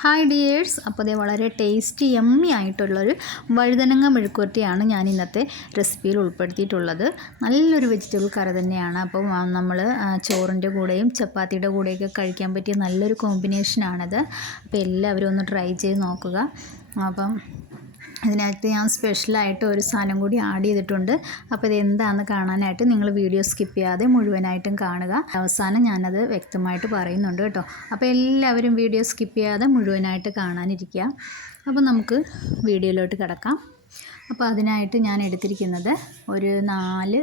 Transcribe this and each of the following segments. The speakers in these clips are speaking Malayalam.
ഹായ് ഡിയേഴ്സ് അപ്പോൾ അതേ വളരെ ടേസ്റ്റി യമ്മി ആയിട്ടുള്ളൊരു വഴുതനങ്ങ മെഴുക്കുവരട്ടിയാണ് ഞാൻ ഇന്നത്തെ റെസിപ്പിയിൽ ഉൾപ്പെടുത്തിയിട്ടുള്ളത്. നല്ലൊരു വെജിറ്റബിൾ കറി തന്നെയാണ്. അപ്പോൾ നമ്മൾ ചോറിന്റെ കൂടെയും ചപ്പാത്തിയുടെ കൂടെയൊക്കെ കഴിക്കാൻ പറ്റിയ നല്ലൊരു കോമ്പിനേഷനാണത് അപ്പോൾ എല്ലാവരും ഒന്ന് ട്രൈ ചെയ്ത് നോക്കുക. അപ്പം ഇതിനകത്ത് ഞാൻ സ്പെഷ്യലായിട്ട് ഒരു സാധനം കൂടി ആഡ് ചെയ്തിട്ടുണ്ട്. അപ്പോൾ ഇത് എന്താണെന്ന് കാണാനായിട്ട് നിങ്ങൾ വീഡിയോ സ്കിപ്പ് ചെയ്യാതെ മുഴുവനായിട്ടും കാണുക. അവസാനം ഞാനത് വ്യക്തമായിട്ട് പറയുന്നുണ്ട് കേട്ടോ. അപ്പോൾ എല്ലാവരും വീഡിയോ സ്കിപ്പ് ചെയ്യാതെ മുഴുവനായിട്ട് കാണാനിരിക്കുക. അപ്പോൾ നമുക്ക് വീഡിയോയിലോട്ട് കിടക്കാം. അപ്പോൾ അതിനായിട്ട് ഞാൻ എടുത്തിരിക്കുന്നത് ഒരു നാല്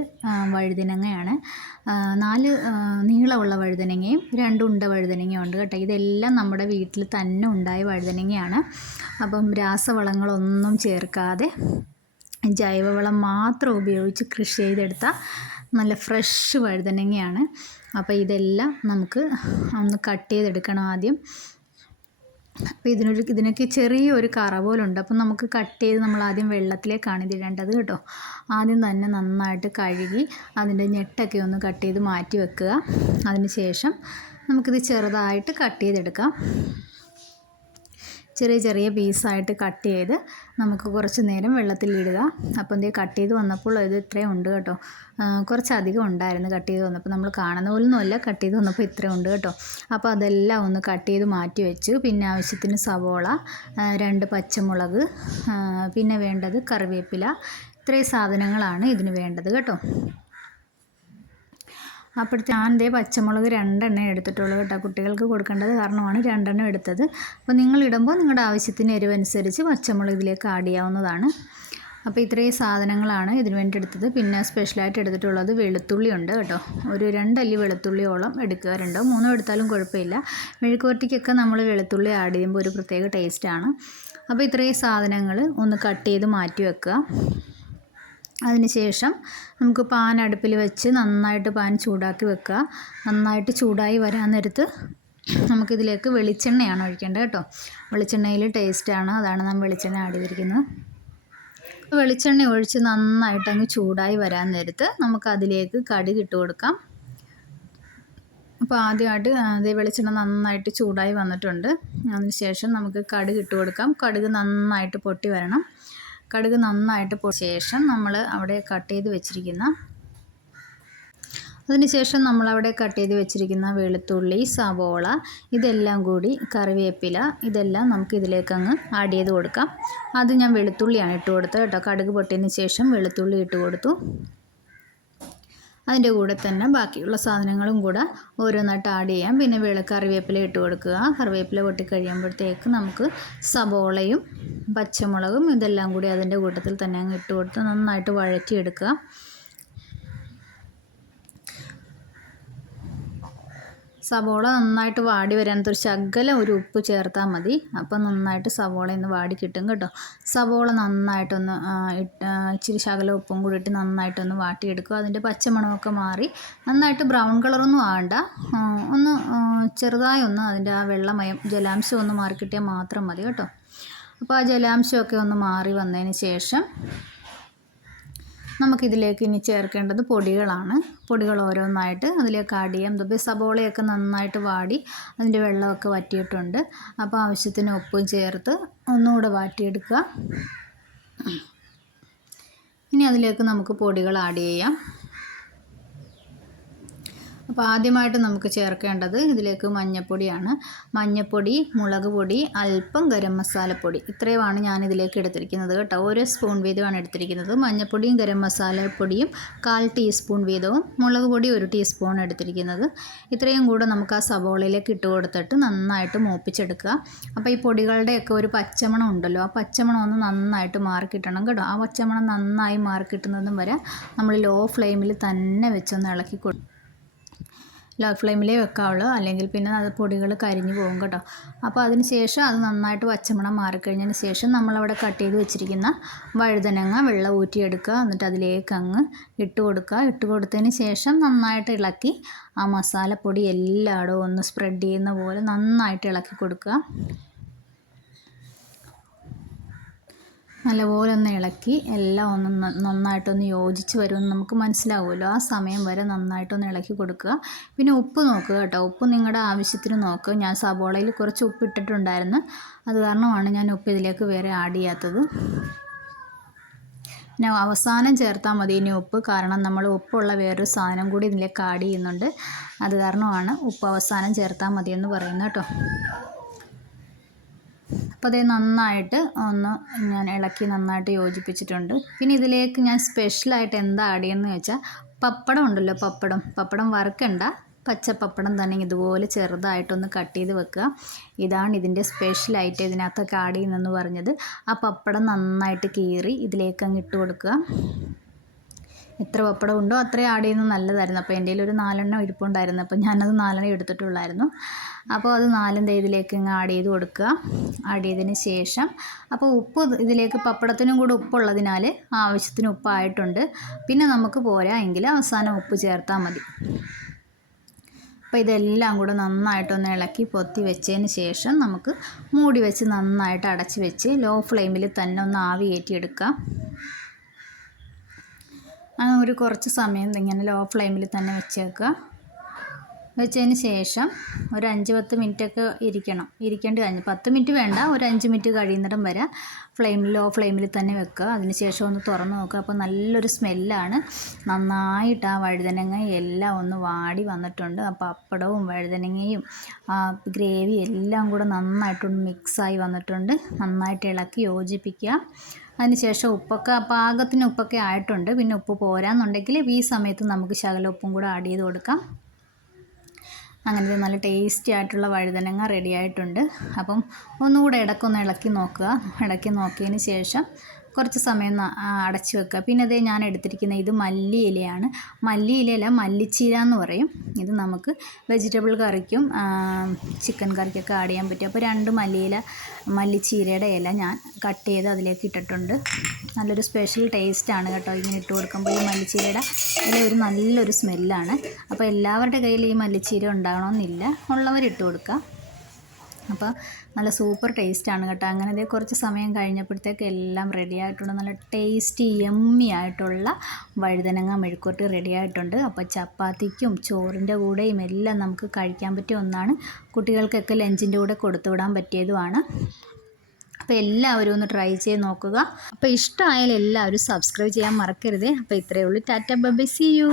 വഴുതനങ്ങയാണ്. നാല് നീളമുള്ള വഴുതനങ്ങയും രണ്ട് ഉണ്ട വഴുതനങ്ങയും ഉണ്ട് കേട്ടോ. ഇതെല്ലാം നമ്മുടെ വീട്ടിൽ തന്നെ ഉണ്ടായ വഴുതനങ്ങയാണ്. അപ്പം രാസവളങ്ങളൊന്നും ചേർക്കാതെ ജൈവവളം മാത്രം ഉപയോഗിച്ച് കൃഷി ചെയ്തെടുത്ത നല്ല ഫ്രഷ് വഴുതനങ്ങയാണ്. അപ്പോൾ ഇതെല്ലാം നമുക്ക് ഒന്ന് കട്ട് ചെയ്തെടുക്കണം ആദ്യം. അപ്പോൾ ഇതിനൊരു ഇതിനൊക്കെ ചെറിയൊരു കറ പോലുണ്ട്. അപ്പം നമുക്ക് കട്ട് ചെയ്ത് നമ്മൾ ആദ്യം വെള്ളത്തിലേക്കാണ് ഇതിടേണ്ടത് കേട്ടോ. ആദ്യം തന്നെ നന്നായിട്ട് കഴുകി അതിന്റെ ഞെട്ടൊക്കെ ഒന്ന് കട്ട് ചെയ്ത് മാറ്റി വെക്കുക. അതിന് ശേഷം നമുക്കിത് ചെറുതായിട്ട് കട്ട് ചെയ്തെടുക്കാം. ചെറിയ ചെറിയ പീസായിട്ട് കട്ട് ചെയ്ത് നമുക്ക് കുറച്ച് നേരം വെള്ളത്തിലിടുക. അപ്പോൾ എന്തേ കട്ട് ചെയ്ത് വന്നപ്പോൾ ഇത് ഇത്രയും ഉണ്ട് കേട്ടോ. കുറച്ചധികം ഉണ്ടായിരുന്നു കട്ട് ചെയ്ത് വന്നപ്പോൾ. നമ്മൾ കാണുന്ന പോലൊന്നുമല്ല കട്ട് ചെയ്ത് വന്നപ്പോൾ ഇത്രയും ഉണ്ട് കേട്ടോ. അപ്പോൾ അതെല്ലാം ഒന്ന് കട്ട് ചെയ്ത് മാറ്റി വെച്ചു. പിന്നെ ആവശ്യത്തിന് സവോള രണ്ട് പച്ചമുളക് പിന്നെ വേണ്ടത് കറിവേപ്പില. ഇത്രയും സാധനങ്ങളാണ് ഇതിന് വേണ്ടത് കേട്ടോ. അപ്പോഴത്തെ ഞാൻ ദേ പച്ചമുളക് രണ്ടെണ്ണം എടുത്തിട്ടുള്ളൂ കേട്ടോ. കുട്ടികൾക്ക് കൊടുക്കേണ്ടത് കാരണമാണ് രണ്ടെണ്ണം എടുത്തത്. അപ്പോൾ നിങ്ങൾ ഇടുമ്പോൾ നിങ്ങളുടെ ആവശ്യത്തിന് എരിവനുസരിച്ച് പച്ചമുളക് ഇതിലേക്ക് ആഡ് ചെയ്യാവുന്നതാണ്. അപ്പോൾ ഇത്രയും സാധനങ്ങളാണ് ഇതിന് വേണ്ടി എടുത്തത്. പിന്നെ സ്പെഷ്യലായിട്ട് എടുത്തിട്ടുള്ളത് വെളുത്തുള്ളി ഉണ്ട് കേട്ടോ. ഒരു രണ്ടല്ലി വെളുത്തുള്ളിയോളം എടുക്കുക രണ്ടോ മൂന്നോ എടുത്താലും കുഴപ്പമില്ല. മെഴുക്കുവരട്ടിക്കൊക്കെ നമ്മൾ വെളുത്തുള്ളി ആഡ് ചെയ്യുമ്പോൾ ഒരു പ്രത്യേക ടേസ്റ്റാണ് അപ്പോൾ ഇത്രയും സാധനങ്ങൾ ഒന്ന് കട്ട് ചെയ്ത് മാറ്റി വെക്കുക. അതിനുശേഷം നമുക്ക് പാൻ അടുപ്പിൽ വെച്ച് നന്നായിട്ട് പാൻ ചൂടാക്കി വെക്കുക. നന്നായിട്ട് ചൂടായി വരാൻ നേരത്ത് നമുക്കിതിലേക്ക് വെളിച്ചെണ്ണയാണ് ഒഴിക്കേണ്ടത് കേട്ടോ. വെളിച്ചെണ്ണയിൽ ടേസ്റ്റാണ് അതാണ് നാം വെളിച്ചെണ്ണ ആഡ് ചെയ്തിരിക്കുന്നത്. വെളിച്ചെണ്ണ ഒഴിച്ച് നന്നായിട്ട് അങ്ങ് ചൂടായി വരാൻ നേരത്ത് നമുക്ക് അതിലേക്ക് കടുക് ഇട്ട് കൊടുക്കാം. അപ്പോൾ ആദ്യമായിട്ട് അതേ വെളിച്ചെണ്ണ നന്നായിട്ട് ചൂടായി വന്നിട്ടുണ്ട്. അതിന് ശേഷം നമുക്ക് കടുക് ഇട്ട് കൊടുക്കാം. കടുക് നന്നായിട്ട് പൊട്ടി വരണം. കടുക് നന്നായിട്ട് ശേഷം നമ്മൾ അവിടെ കട്ട് ചെയ്ത് വെച്ചിരിക്കുന്ന അതിനുശേഷം നമ്മളവിടെ കട്ട് ചെയ്ത് വെച്ചിരിക്കുന്ന വെളുത്തുള്ളി സവോള ഇതെല്ലാം കൂടി കറിവേപ്പില ഇതെല്ലാം നമുക്ക് ഇതിലേക്ക് അങ്ങ് ആഡ് ചെയ്ത് കൊടുക്കാം. അത് ഞാൻ വെളുത്തുള്ളിയാണ് ഇട്ട് കൊടുത്തത് കേട്ടോ. കടുക് പൊട്ടിയതിന് ശേഷം വെളുത്തുള്ളി ഇട്ട് കൊടുത്തു. അതിന്റെ കൂടെ തന്നെ ബാക്കിയുള്ള സാധനങ്ങളും കൂടെ ഓരോന്നായിട്ട് ആഡ് ചെയ്യാം. പിന്നെ വെള കറിവേപ്പില ഇട്ട് കൊടുക്കുക. കറിവേപ്പില പൊട്ടിക്കഴിയുമ്പോഴത്തേക്ക് നമുക്ക് സബോളയും പച്ചമുളകും ഇതെല്ലാം കൂടി അതിന്റെ കൂട്ടത്തിൽ തന്നെ അങ്ങ് ഇട്ട് കൊടുത്ത് നന്നായിട്ട് വഴറ്റിയെടുക്കുക. സവോള നന്നായിട്ട് വാടി വരാനത്ത് ഒരു ശകലം ഒരു ഉപ്പ് ചേർത്താൽ മതി. അപ്പം നന്നായിട്ട് സവോള ഒന്ന് വാടി കിട്ടും കേട്ടോ. സവോള നന്നായിട്ടൊന്ന് ഇട്ട് ഇച്ചിരി ശകലം ഉപ്പും കൂടി ഇട്ട് നന്നായിട്ടൊന്ന് വാട്ടിയെടുക്കുക. അതിന്റെ പച്ചമണമൊക്കെ മാറി. നന്നായിട്ട് ബ്രൗൺ കളറൊന്നും ആവണ്ട. ഒന്ന് ചെറുതായി ഒന്ന് അതിന്റെ ആ വെള്ളമയം ജലാംശം ഒന്ന് മാറിക്കിട്ടിയാൽ മാത്രം മതി കേട്ടോ. അപ്പോൾ ആ ജലാംശമൊക്കെ ഒന്ന് മാറി വന്നതിന് ശേഷം നമുക്കിതിലേക്ക് ഇനി ചേർക്കേണ്ടത് പൊടികളാണ്. പൊടികൾ ഓരോന്നായിട്ട് അതിലേക്ക് ആഡ് ചെയ്യാം. ഇതിപ്പോൾ സബോളയൊക്കെ നന്നായിട്ട് വാടി അതിന്റെ വെള്ളമൊക്കെ വറ്റിയിട്ടുണ്ട്. അപ്പോൾ ആവശ്യത്തിന് ഉപ്പും ചേർത്ത് ഒന്നുകൂടെ വാറ്റിയെടുക്കുക ഇനി അതിലേക്ക് നമുക്ക് പൊടികൾ ആഡ് ചെയ്യാം. അപ്പോൾ ആദ്യമായിട്ട് നമുക്ക് ചേർക്കേണ്ടത് ഇതിലേക്ക് മഞ്ഞപ്പൊടിയാണ്. മഞ്ഞപ്പൊടി മുളക് പൊടി അല്പം ഗരം മസാലപ്പൊടി ഇത്രയുമാണ് ഞാൻ ഇതിലേക്ക് എടുത്തിരിക്കുന്നത് കേട്ടോ. ഓരോ സ്പൂൺ വീതമാണ് എടുത്തിരിക്കുന്നത്. മഞ്ഞപ്പൊടിയും ഗരം മസാലപ്പൊടിയും കാൽ ടീസ്പൂൺ വീതവും മുളക് പൊടി ഒരു ടീസ്പൂൺ എടുത്തിരിക്കുന്നത്. ഇത്രയും കൂടെ നമുക്ക് ആ സവോളയിലേക്ക് ഇട്ട് കൊടുത്തിട്ട് നന്നായിട്ട് മൂപ്പിച്ചെടുക്കുക. അപ്പോൾ ഈ പൊടികളുടെയൊക്കെ ഒരു പച്ചമണം ഉണ്ടല്ലോ ആ പച്ചമണം ഒന്ന് നന്നായിട്ട് മാറിക്കിട്ടണം കേട്ടോ. ആ പച്ചമണം നന്നായി മാറിക്കിട്ടുന്നതും വരെ നമ്മൾ ലോ ഫ്ലെയിമിൽ തന്നെ വെച്ചൊന്ന് ഇളക്കി കൊടുക്കും ലോ ഫ്ലെയിമിലേ വെക്കാവുള്ളൂ. അല്ലെങ്കിൽ പിന്നെ അത് പൊടികൾ കരിഞ്ഞു പോകും കേട്ടോ. അപ്പോൾ അതിന് ശേഷം അത് നന്നായിട്ട് പച്ചമണം മാറിക്കഴിഞ്ഞതിന് ശേഷം നമ്മളവിടെ കട്ട് ചെയ്ത് വെച്ചിരിക്കുന്ന വഴുതനങ്ങ വെള്ളം ഊറ്റിയെടുക്കുക എന്നിട്ട് അതിലേക്ക് അങ്ങ് ഇട്ട് കൊടുക്കുക. ഇട്ട് കൊടുത്തതിന് ശേഷം നന്നായിട്ട് ഇളക്കി ആ മസാലപ്പൊടി എല്ലായിടവും ഒന്ന് സ്പ്രെഡ് ചെയ്യുന്ന പോലെ നന്നായിട്ട് ഇളക്കി കൊടുക്കുക. നല്ലപോലെ ഒന്ന് ഇളക്കി എല്ലാം ഒന്ന് നന്നായിട്ടൊന്ന് യോജിച്ച് വരുമെന്ന് നമുക്ക് മനസ്സിലാവുമല്ലോ. ആ സമയം വരെ നന്നായിട്ടൊന്ന് ഇളക്കി കൊടുക്കുക. പിന്നെ ഉപ്പ് നോക്കുക കേട്ടോ. ഉപ്പ് നിങ്ങളുടെ ആവശ്യത്തിന് നോക്കുക ഞാൻ സബോളയിൽ കുറച്ച് ഉപ്പ് ഇട്ടിട്ടുണ്ടായിരുന്നു. അത് കാരണമാണ് ഞാൻ ഉപ്പ് ഇതിലേക്ക് വേറെ ആഡ് ചെയ്യാത്തത്. പിന്നെ അവസാനം ചേർത്താൽ മതി ഇനി ഉപ്പ്. കാരണം നമ്മൾ ഉപ്പുള്ള വേറൊരു സാധനം കൂടി ഇതിലേക്ക് ആഡ് ചെയ്യുന്നുണ്ട്. അത് കാരണമാണ് ഉപ്പ് അവസാനം ചേർത്താൽ മതിയെന്ന് പറയുന്നത് കേട്ടോ. അപ്പോൾ നന്നായിട്ട് ഒന്ന് ഞാൻ ഇളക്കി നന്നായിട്ട് യോജിപ്പിച്ചിട്ടുണ്ട്. പിന്നെ ഇതിലേക്ക് ഞാൻ സ്പെഷ്യലായിട്ട് എന്താ ആഡ് ചെയ്യുന്നത് വെച്ചാൽ പപ്പടം ഉണ്ടല്ലോ പപ്പടം. പപ്പടം വറുക്കണ്ട. പച്ച പപ്പടം തന്നെ ഇതുപോലെ ചെറുതായിട്ടൊന്ന് കട്ട് ചെയ്ത് വെക്കുക. ഇതാണ് ഇതിന്റെ സ്പെഷ്യലായിട്ട് ഇതിനകത്തൊക്കെ ആഡ് ചെയ്യുന്നതെന്ന് പറഞ്ഞത്. ആ പപ്പടം നന്നായിട്ട് കീറി ഇതിലേക്ക് അങ്ങ് ഇട്ട് കൊടുക്കുക. എത്ര പപ്പടം ഉണ്ടോ? അത്രയും ആഡ് ചെയ്യുന്നത് നല്ലതായിരുന്നു. അപ്പോൾ എന്റെ ഒരു നാലെണ്ണം ഇരിപ്പുണ്ടായിരുന്നു. അപ്പോൾ ഞാനത് നാലെണ്ണം എടുത്തിട്ടുള്ളായിരുന്നു. അപ്പോൾ അത് നാലും തേതിലേക്ക് ഇങ്ങ് ആഡ് ചെയ്ത് കൊടുക്കുക. ആഡ് ചെയ്തതിന് ശേഷം അപ്പോൾ ഉപ്പ് ഇതിലേക്ക് പപ്പടത്തിനും കൂടെ ഉപ്പുള്ളതിനാൽ ആവശ്യത്തിന് ഉപ്പായിട്ടുണ്ട്. പിന്നെ നമുക്ക് പോരാ എങ്കിൽ അവസാനം ഉപ്പ് ചേർത്താൽ മതി. അപ്പോൾ ഇതെല്ലാം കൂടെ നന്നായിട്ടൊന്ന് ഇളക്കി പൊത്തി വെച്ചതിന് ശേഷം നമുക്ക് മൂടി വെച്ച് നന്നായിട്ട് അടച്ച് വെച്ച് ലോ ഫ്ലെയിമിൽ തന്നെ ഒന്ന് ആവി കയറ്റിയെടുക്കാം അങ്ങനെ ഒരു കുറച്ച് സമയം ഇങ്ങനെ ലോ ഫ്ലെയിമിൽ തന്നെ വെച്ചേക്കുക. വെച്ചതിന് ശേഷം ഒരു അഞ്ച് പത്ത് മിനിറ്റൊക്കെ ഇരിക്കണം. ഇരിക്കേണ്ടി കഴിഞ്ഞ്. പത്ത് മിനിറ്റ് വേണ്ട ഒരു അഞ്ച് മിനിറ്റ് കഴിയുന്നിടം വരെ ഫ്ലെയിമിൽ ലോ ഫ്ലെയിമിൽ തന്നെ വെക്കുക. അതിന് ശേഷം ഒന്ന് തുറന്ന് നോക്കുക. അപ്പോൾ നല്ലൊരു സ്മെല്ലാണ്. നന്നായിട്ട് ആ വഴുതനങ്ങ എല്ലാം ഒന്ന് വാടി വന്നിട്ടുണ്ട്. ആ പപ്പടവും വഴുതനങ്ങയും ഗ്രേവി എല്ലാം കൂടെ നന്നായിട്ടൊന്ന് മിക്സായി വന്നിട്ടുണ്ട്. നന്നായിട്ട് ഇളക്കി യോജിപ്പിക്കുക. അതിനുശേഷം ഉപ്പൊക്കെ പാകത്തിന് ഉപ്പൊക്കെ ആയിട്ടുണ്ട്. പിന്നെ ഉപ്പ് പോരാന്നുണ്ടെങ്കിൽ ഈ സമയത്ത് നമുക്ക് ശകല ഉപ്പും കൂടെ ആഡ് ചെയ്ത് കൊടുക്കാം. അങ്ങനത്തെ നല്ല ടേസ്റ്റി ആയിട്ടുള്ള വഴുതനങ്ങ റെഡി ആയിട്ടുണ്ട്. അപ്പം ഒന്നുകൂടെ ഇടയ്ക്കൊന്ന് ഇളക്കി നോക്കുക. ഇളക്കി നോക്കിയതിന് ശേഷം കുറച്ച് സമയം അടച്ച് വെക്കുക. പിന്നെ അതേ ഞാൻ എടുത്തിരിക്കുന്ന ഇത് മല്ലി ഇലയാണ്. മല്ലി ഇലയല്ല മല്ലിച്ചീര എന്ന് പറയും. ഇത് നമുക്ക് വെജിറ്റബിൾ കറിക്കും ചിക്കൻ കറിക്കൊക്കെ ആഡ് ചെയ്യാൻ പറ്റും. അപ്പോൾ രണ്ട് മല്ലിയില മല്ലിച്ചീരയുടെ ഇല ഞാൻ കട്ട് ചെയ്ത് അതിലേക്ക് ഇട്ടിട്ടുണ്ട്. നല്ലൊരു സ്പെഷ്യൽ ടേസ്റ്റാണ് കേട്ടോ. ഇങ്ങനെ ഇട്ട് കൊടുക്കുമ്പോൾ ഈ മല്ലിച്ചീരയുടെ ഇല ഒരു നല്ലൊരു സ്മെല്ലാണ് അപ്പോൾ എല്ലാവരുടെ കയ്യിൽ ഈ മല്ലിച്ചീര ഉണ്ടാകണമെന്നില്ല ഉള്ളവർ ഇട്ട് കൊടുക്കുക. അപ്പോൾ നല്ല സൂപ്പർ ടേസ്റ്റാണ് കേട്ടോ. അങ്ങനെ ഇതേ കുറച്ച് സമയം കഴിഞ്ഞപ്പോഴത്തേക്ക് എല്ലാം റെഡി ആയിട്ടുണ്ട്. നല്ല ടേസ്റ്റി എമ്മി ആയിട്ടുള്ള വഴുതനങ്ങ മെഴുക്കുവരട്ടി റെഡി ആയിട്ടുണ്ട്. അപ്പോൾ ചപ്പാത്തിക്കും ചോറിന്റെ കൂടെയും എല്ലാം നമുക്ക് കഴിക്കാൻ പറ്റിയ ഒന്നാണ്. കുട്ടികൾക്കൊക്കെ ലഞ്ചിന്റെ കൂടെ കൊടുത്തുവിടാൻ പറ്റിയതുമാണ്. അപ്പോൾ എല്ലാവരും ഒന്ന് ട്രൈ ചെയ്ത് നോക്കുക. അപ്പോൾ ഇഷ്ടമായാലും എല്ലാവരും സബ്സ്ക്രൈബ് ചെയ്യാൻ മറക്കരുത്. അപ്പോൾ ഇത്രയേ ഉള്ളൂ. Tata by C U